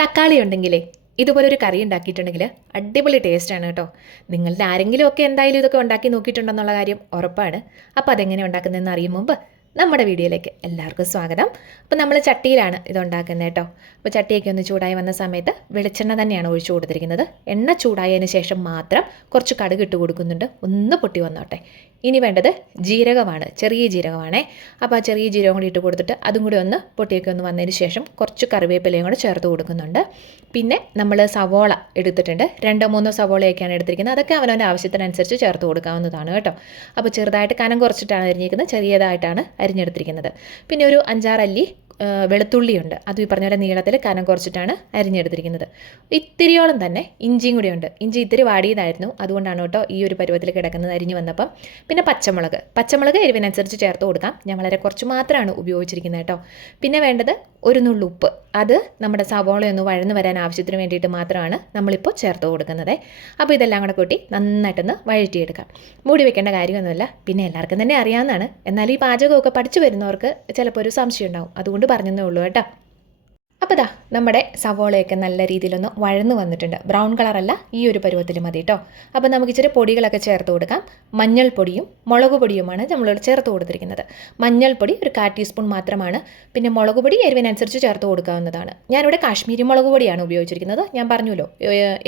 തക്കാളി ഉണ്ടെങ്കിലേ ഇതുപോലൊരു കറി ഉണ്ടാക്കിയിട്ടുണ്ടെങ്കിൽ അടിപൊളി ടേസ്റ്റാണ് കേട്ടോ. നിങ്ങളുടെ ആരെങ്കിലും ഒക്കെ എന്തായാലും ഇതൊക്കെ ഉണ്ടാക്കി നോക്കിയിട്ടുണ്ടെന്നുള്ള കാര്യം ഉറപ്പാണ്. അപ്പോൾ അതെങ്ങനെ ഉണ്ടാക്കുന്നതെന്ന് അറിയും മുമ്പ് നമ്മുടെ വീഡിയോയിലേക്ക് എല്ലാവർക്കും സ്വാഗതം. അപ്പോൾ നമ്മൾ ചട്ടിയിലാണ് ഇത് ഉണ്ടാക്കുന്നത് കേട്ടോ. അപ്പോൾ ചട്ടിയൊക്കെ ഒന്ന് ചൂടായി വന്ന സമയത്ത് വെളിച്ചെണ്ണ തന്നെയാണ് ഒഴിച്ചു കൊടുത്തിരിക്കുന്നത്. എണ്ണ ചൂടായതിന് ശേഷം മാത്രം കുറച്ച് കടുക് ഇട്ട് കൊടുക്കുന്നുണ്ട്. ഒന്ന് പൊട്ടി വന്നോട്ടെ. ഇനി വേണ്ടത് ജീരകമാണ്, ചെറിയ ജീരകമാണേ. അപ്പോൾ ആ ചെറിയ ജീരകം കൂടി ഇട്ട് കൊടുത്തിട്ട് അതും കൂടി ഒന്ന് പൊട്ടിയൊക്കെ ഒന്ന് വന്നതിന് ശേഷം കുറച്ച് കറിവേപ്പിലയും കൂടെ ചേർത്ത് കൊടുക്കുന്നുണ്ട്. പിന്നെ നമ്മൾ സവോള എടുത്തിട്ടുണ്ട്, 2-3 സവോളയൊക്കെയാണ് എടുത്തിരിക്കുന്നത്. അതൊക്കെ അവനവൻ്റെ ആവശ്യത്തിനനുസരിച്ച് ചേർത്ത് കൊടുക്കാവുന്നതാണ് കേട്ടോ. അപ്പോൾ ചെറുതായിട്ട് കനം കുറച്ചിട്ടാണ് അരിഞ്ഞിരിക്കുന്നത്, ചെറിയതായിട്ടാണ് അരിഞ്ഞെടുത്തിരിക്കുന്നത്. പിന്നെ ഒരു 5-6 അല്ലി വെളുത്തുള്ളിയുണ്ട്, അതും ഈ പറഞ്ഞ പോലെ നീളത്തിൽ കനം കുറച്ചിട്ടാണ് അരിഞ്ഞെടുത്തിരിക്കുന്നത്. ഇത്തിരിയോളം തന്നെ ഇഞ്ചിയും കൂടിയുണ്ട്. ഇഞ്ചി ഇത്തിരി വാടിയതായിരുന്നു, അതുകൊണ്ടാണ് കേട്ടോ ഈ ഒരു പരുവത്തിൽ കിടക്കുന്നത് അരിഞ്ഞ് വന്നപ്പം. പിന്നെ പച്ചമുളക് എരിവിനനുസരിച്ച് ചേർത്ത് കൊടുക്കാം. ഞാൻ വളരെ കുറച്ച് മാത്രമാണ് ഉപയോഗിച്ചിരിക്കുന്നത് കേട്ടോ. പിന്നെ വേണ്ടത് ഒരു നുള്ളുപ്പ്, അത് നമ്മുടെ സവോളയൊന്ന് വഴന്ന് വരാൻ ആവശ്യത്തിന് വേണ്ടിയിട്ട് മാത്രമാണ് നമ്മളിപ്പോൾ ചേർത്ത് കൊടുക്കുന്നത്. അപ്പോൾ ഇതെല്ലാം കൂടെ കൂട്ടി നന്നായിട്ടൊന്ന് വഴറ്റിയെടുക്കാം. മൂടി വെക്കേണ്ട കാര്യമൊന്നുമില്ല. പിന്നെ എല്ലാവർക്കും തന്നെ അറിയാവുന്നതാണ്, എന്നാൽ ഈ പാചകമൊക്കെ പഠിച്ചു വരുന്നവർക്ക് ചിലപ്പോൾ ഒരു സംശയം ഉണ്ടാവും, അതുകൊണ്ട് പറഞ്ഞതേ ഉള്ളൂ കേട്ടോ. അപ്പോൾ ദാ നമ്മുടെ സവോളയൊക്കെ നല്ല രീതിയിലൊന്ന് വഴന്ന് വന്നിട്ടുണ്ട്. ബ്രൗൺ കളറല്ല, ഈ ഒരു പരുവത്തിൽ മതി കേട്ടോ. അപ്പോൾ നമുക്ക് ഇച്ചിരി പൊടികളൊക്കെ ചേർത്ത് കൊടുക്കാം. മഞ്ഞൾപ്പൊടിയും മുളക് പൊടിയുമാണ് നമ്മളിവിടെ ചേർത്ത് കൊടുത്തിരിക്കുന്നത്. മഞ്ഞൾപ്പൊടി ഒരു 1/4 ടീസ്പൂൺ മാത്രമാണ്. പിന്നെ മുളക് പൊടി എരിവിനനുസരിച്ച് ചേർത്ത് കൊടുക്കാവുന്നതാണ്. ഞാനിവിടെ കാശ്മീരി മുളക് പൊടിയാണ് ഉപയോഗിച്ചിരിക്കുന്നത്. ഞാൻ പറഞ്ഞല്ലോ,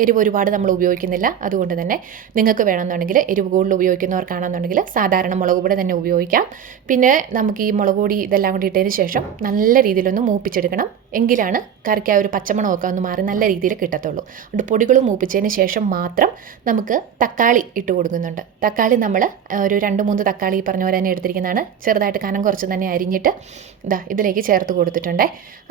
എരിവ് ഒരുപാട് നമ്മൾ ഉപയോഗിക്കുന്നില്ല. അതുകൊണ്ട് തന്നെ നിങ്ങൾക്ക് വേണമെന്നുണ്ടെങ്കിൽ, എരിവ് കൂടുതൽ ഉപയോഗിക്കുന്നവർക്കാണെന്നുണ്ടെങ്കിൽ സാധാരണ മുളക് പൊടി തന്നെ ഉപയോഗിക്കാം. പിന്നെ നമുക്ക് ഈ മുളക് പൊടി ഇതെല്ലാം കൂടി ഇട്ടതിന് ശേഷം നല്ല രീതിയിലൊന്ന് മൂപ്പിച്ചെടുക്കണം. എങ്കിലാണ് കറിക്ക് ആ ഒരു പച്ചമണമൊക്കെ ഒന്ന് മാറി നല്ല രീതിയിൽ കിട്ടത്തുള്ളൂ. അതുകൊണ്ട് പൊടികളും മൂപ്പിച്ചതിന് ശേഷം മാത്രം നമുക്ക് തക്കാളി ഇട്ട് കൊടുക്കുന്നുണ്ട്. തക്കാളി നമ്മൾ ഒരു 2-3 തക്കാളി ഈ പറഞ്ഞ പോലെ തന്നെ എടുത്തിരിക്കുന്നതാണ്. ചെറുതായിട്ട് കനം കുറച്ച് തന്നെ അരിഞ്ഞിട്ട് ഇതിലേക്ക് ചേർത്ത് കൊടുത്തിട്ടുണ്ട്.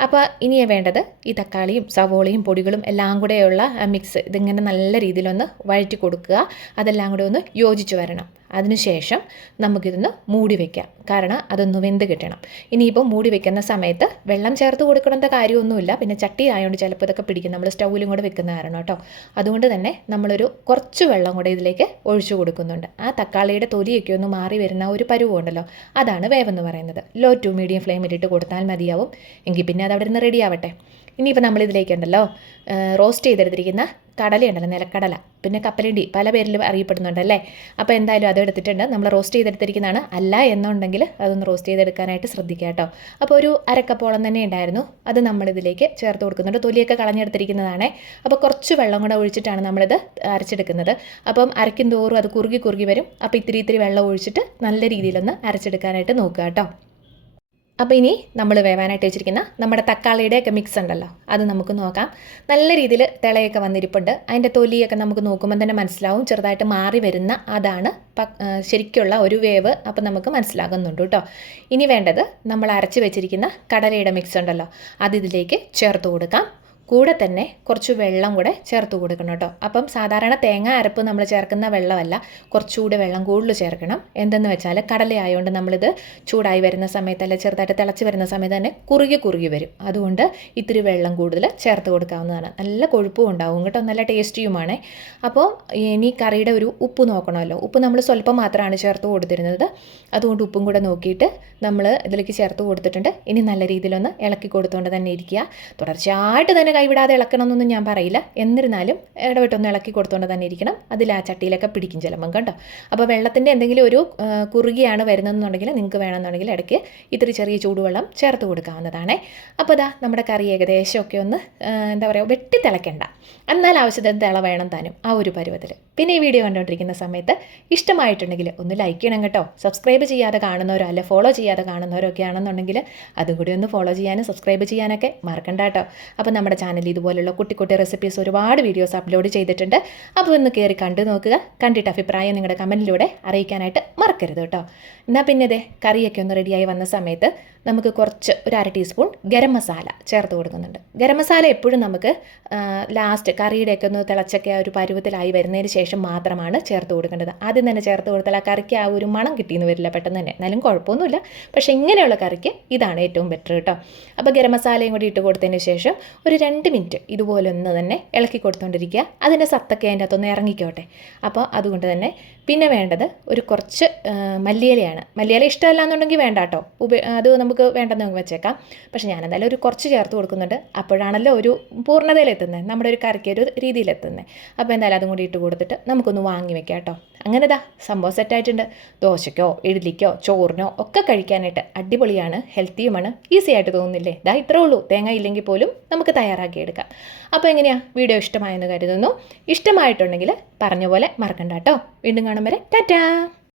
അപ്പോൾ ഇനിയേ വേണ്ടത് ഈ തക്കാളിയും സവോളയും പൊടികളും എല്ലാം കൂടെയുള്ള മിക്സ് ഇതിങ്ങനെ നല്ല രീതിയിലൊന്ന് വഴറ്റി കൊടുക്കുക. അതെല്ലാം കൂടെ ഒന്ന് യോജിച്ച് വരണം. അതിനുശേഷം നമുക്കിതൊന്ന് മൂടി വയ്ക്കാം, കാരണം അതൊന്ന് വെന്ത് കിട്ടണം. ഇനിയിപ്പോൾ മൂടി വെക്കുന്ന സമയത്ത് വെള്ളം ചേർത്ത് കൊടുക്കേണ്ട കാര്യമൊന്നുമില്ല. പിന്നെ ചട്ടി ആയതുകൊണ്ട് ചിലപ്പോൾ ഇതൊക്കെ പിടിക്കും, നമ്മൾ സ്റ്റൗവിലും കൂടെ വെക്കുന്ന കാരണം കേട്ടോ. അതുകൊണ്ട് തന്നെ നമ്മളൊരു കുറച്ച് വെള്ളം കൂടെ ഇതിലേക്ക് ഒഴിച്ചു കൊടുക്കുന്നുണ്ട്. ആ തക്കാളിയുടെ തൊലിയൊക്കെ ഒന്ന് മാറി വരുന്ന ഒരു പരുവുണ്ടല്ലോ, അതാണ് വേവെന്ന് പറയുന്നത്. ലോ ടു മീഡിയം ഫ്ലെയിമിലിട്ട് കൊടുത്താൽ മതിയാവും. എങ്കിൽ പിന്നെ അത് അവിടെ നിന്ന് റെഡി ആവട്ടെ. ഇനിയിപ്പോൾ നമ്മളിതിലേക്കുണ്ടല്ലോ റോസ്റ്റ് ചെയ്തെടുത്തിരിക്കുന്ന കടലയുണ്ടല്ലോ, നിലക്കടല, പിന്നെ കപ്പലണ്ടി പല പേരിലും അറിയപ്പെടുന്നുണ്ടല്ലേ. അപ്പോൾ എന്തായാലും അത് എടുത്തിട്ടുണ്ട്. നമ്മൾ റോസ്റ്റ് ചെയ്തെടുത്തിരിക്കുന്നതാണ്. അല്ല എന്നുണ്ടെങ്കിൽ അതൊന്ന് റോസ്റ്റ് ചെയ്തെടുക്കാനായിട്ട് ശ്രദ്ധിക്കുക കേട്ടോ. അപ്പോൾ ഒരു അരക്കപ്പോളം തന്നെ ഉണ്ടായിരുന്നു, അത് നമ്മളിതിലേക്ക് ചേർത്ത് കൊടുക്കുന്നുണ്ട്. തൊലിയൊക്കെ കളഞ്ഞെടുത്തിരിക്കുന്നതാണ്. അപ്പോൾ കുറച്ച് വെള്ളം കൂടെ ഒഴിച്ചിട്ടാണ് നമ്മളിത് അരച്ചെടുക്കുന്നത്. അപ്പം അരയ്ക്കും തോറും അത് കുറുകി വരും. അപ്പോൾ ഇത്തിരി വെള്ളം ഒഴിച്ചിട്ട് നല്ല രീതിയിലൊന്ന് അരച്ചെടുക്കാനായിട്ട് നോക്കുക കേട്ടോ. അപ്പോൾ ഇനി നമ്മൾ വേവാനായിട്ട് വെച്ചിരിക്കുന്ന നമ്മുടെ തക്കാളിയുടെയൊക്കെ മിക്സ് ഉണ്ടല്ലോ, അത് നമുക്ക് നോക്കാം. നല്ല രീതിയിൽ തിളയൊക്കെ വന്നിരിപ്പുണ്ട്. അതിൻ്റെ തൊലിയൊക്കെ നമുക്ക് നോക്കുമ്പോൾ തന്നെ മനസ്സിലാവും, ചെറുതായിട്ട് മാറി വരുന്ന അതാണ് ശരിക്കുള്ള ഒരു വേവ്. അപ്പോൾ നമുക്ക് മനസ്സിലാകുന്നുണ്ട് കേട്ടോ. ഇനി വേണ്ടത് നമ്മൾ അരച്ച് വെച്ചിരിക്കുന്ന കടലയുടെ മിക്സ് ഉണ്ടല്ലോ, അത് ഇതിലേക്ക് ചേർത്ത് കൊടുക്കാം. കൂടെ തന്നെ കുറച്ച് വെള്ളം കൂടെ ചേർത്ത് കൊടുക്കണം കേട്ടോ. അപ്പം സാധാരണ തേങ്ങ അരപ്പ് നമ്മൾ ചേർക്കുന്ന വെള്ളമല്ല, കുറച്ചുകൂടെ വെള്ളം കൂടുതൽ ചേർക്കണം. എന്തെന്ന് വെച്ചാൽ കടലയായതുകൊണ്ട് നമ്മളിത് ചൂടായി വരുന്ന സമയത്ത്, അല്ല ചെറുതായിട്ട് തിളച്ച് വരുന്ന സമയത്ത് തന്നെ കുറുകി വരും. അതുകൊണ്ട് ഇത്തിരി വെള്ളം കൂടുതൽ ചേർത്ത് കൊടുക്കാവുന്നതാണ്. നല്ല കൊഴുപ്പും ഉണ്ടാവും കേട്ടോ, നല്ല ടേസ്റ്റിയുമാണ്. അപ്പോൾ ഇനി കറിയുടെ ഒരു ഉപ്പ് നോക്കണമല്ലോ. ഉപ്പ് നമ്മൾ സ്വല്പം മാത്രമാണ് ചേർത്ത് കൊടുത്തിരുന്നത്. അതുകൊണ്ട് ഉപ്പും കൂടെ നോക്കിയിട്ട് നമ്മൾ ഇതിലേക്ക് ചേർത്ത് കൊടുത്തിട്ടുണ്ട്. ഇനി നല്ല രീതിയിലൊന്ന് ഇളക്കി കൊടുത്തുകൊണ്ട് തന്നെ ഇരിക്കുക. തുടർച്ചയായിട്ട് തന്നെ കൈവിടാതെ ഇളക്കണമെന്നൊന്നും ഞാൻ പറയില്ല, എന്നിരുന്നാലും ഇടവിട്ടൊന്ന് ഇളക്കി കൊടുത്തുകൊണ്ട് തന്നെ ഇരിക്കണം. അതിൽ ആ ചട്ടിയിലൊക്കെ പിടിക്കും ചിലപ്പം കേട്ടോ. അപ്പോൾ വെള്ളത്തിൻ്റെ എന്തെങ്കിലും ഒരു കുറുകിയാണ് വരുന്നതെന്നുണ്ടെങ്കിൽ നിങ്ങൾക്ക് വേണമെന്നുണ്ടെങ്കിൽ ഇടയ്ക്ക് ഇത്തിരി ചെറിയ ചൂടുവെള്ളം ചേർത്ത് കൊടുക്കാവുന്നതാണ്. അപ്പോൾ ഇതാ നമ്മുടെ കറി ഏകദേശമൊക്കെ ഒന്ന് എന്താ പറയുക, വെട്ടി തിളയ്ക്കണ്ട, എന്നാൽ ആവശ്യത്തിന് തിള വേണം താനും, ആ ഒരു പരുവത്തിൽ. പിന്നെ ഈ വീഡിയോ കണ്ടുകൊണ്ടിരിക്കുന്ന സമയത്ത് ഇഷ്ടമായിട്ടുണ്ടെങ്കിൽ ഒന്ന് ലൈക്ക് ചെയ്യണം കേട്ടോ. സബ്സ്ക്രൈബ് ചെയ്യാതെ കാണുന്നവരോ അല്ല ഫോളോ ചെയ്യാതെ കാണുന്നവരോ ഒക്കെ ആണെന്നുണ്ടെങ്കിൽ അതും കൂടി ഒന്ന് ഫോളോ ചെയ്യാനും സബ്സ്ക്രൈബ് ചെയ്യാനൊക്കെ മറക്കണ്ട കേട്ടോ. അപ്പോൾ നമ്മുടെ ചാനലിൽ ഇതുപോലുള്ള കുട്ടി റെസിപ്പീസ് ഒരുപാട് വീഡിയോസ് അപ്ലോഡ് ചെയ്തിട്ടുണ്ട്. അപ്പോൾ ഒന്ന് കയറി കണ്ടു നോക്കുക. കണ്ടിട്ട് അഭിപ്രായം നിങ്ങളുടെ കമൻറ്റിലൂടെ അറിയിക്കാനായിട്ട് മറക്കരുത് കേട്ടോ. എന്നാൽ പിന്നെ ഇതേ കറിയൊക്കെ ഒന്ന് റെഡിയായി വന്ന സമയത്ത് നമുക്ക് കുറച്ച് ഒരു 1/2 ടീസ്പൂൺ ഗരം മസാല ചേർത്ത് കൊടുക്കുന്നുണ്ട്. ഗരം മസാല എപ്പോഴും നമുക്ക് ലാസ്റ്റ് കറിയുടെയൊക്കെ ഒന്ന് തിളച്ചൊക്കെ ആ ഒരു പരുവത്തിലായി വരുന്നതിന് ശേഷം മാത്രമാണ് ചേർത്ത് കൊടുക്കേണ്ടത്. ആദ്യം തന്നെ ചേർത്ത് കൊടുത്താൽ ആ കറിക്ക് ആ ഒരു മണം കിട്ടിയെന്ന് വരില്ല പെട്ടെന്ന് തന്നെ, എന്നാലും കുഴപ്പമൊന്നുമില്ല. പക്ഷേ ഇങ്ങനെയുള്ള കറിക്ക് ഇതാണ് ഏറ്റവും ബെറ്റർ കേട്ടോ. അപ്പോൾ ഗരം മസാലയും കൂടി ഇട്ട് കൊടുത്തതിന് ശേഷം ഒരു 2 മിനിറ്റ് ഇതുപോലെ ഒന്ന് തന്നെ ഇളക്കി കൊടുത്തുകൊണ്ടിരിക്കുക. അതിൻ്റെ സത്തൊക്കെ അതിൻ്റെ അകത്തൊന്ന് ഇറങ്ങിക്കോട്ടെ. അപ്പോൾ അതുകൊണ്ട് തന്നെ പിന്നെ വേണ്ടത് ഒരു കുറച്ച് മല്ലിയിലയാണ്. മല്ലിയില ഇഷ്ടമല്ല എന്നുണ്ടെങ്കിൽ വേണ്ട കേട്ടോ, അത് നമുക്ക് വേണ്ടെന്ന് വെച്ചേക്കാം. പക്ഷേ ഞാൻ എന്തായാലും ഒരു കുറച്ച് ചേർത്ത് കൊടുക്കുന്നുണ്ട്. അപ്പോഴാണല്ലോ ഒരു പൂർണ്ണതയിലെത്തുന്നത്, നമ്മുടെ ഒരു കറിക്ക് ഒരു രീതിയിലെത്തുന്നത്. അപ്പോൾ എന്തായാലും അതും കൂടി ഇട്ട് കൊടുത്തിട്ട് നമുക്കൊന്ന് വാങ്ങി വെക്കാം കേട്ടോ. അങ്ങനെ സംഭവം സെറ്റായിട്ടുണ്ട്. ദോശയ്ക്കോ ഇഡ്ഡലിക്കോ ചോറിനോ ഒക്കെ കഴിക്കാനായിട്ട് അടിപൊളിയാണ്, ഹെൽത്തിയുമാണ്, ഈസി ആയിട്ട് തോന്നുന്നില്ലേ? ഇത്രേ ഉള്ളൂ. തേങ്ങ ഇല്ലെങ്കിൽ പോലും നമുക്ക് തയ്യാറാക്കിയെടുക്കാം. അപ്പോൾ എങ്ങനെയാണ്, വീഡിയോ ഇഷ്ടമായെന്ന് കരുതുന്നു. ഇഷ്ടമായിട്ടുണ്ടെങ്കിൽ പറഞ്ഞ പോലെ മറക്കണ്ട കേട്ടോ. വീണ്ടും കാണും വരെ ടാറ്റാ.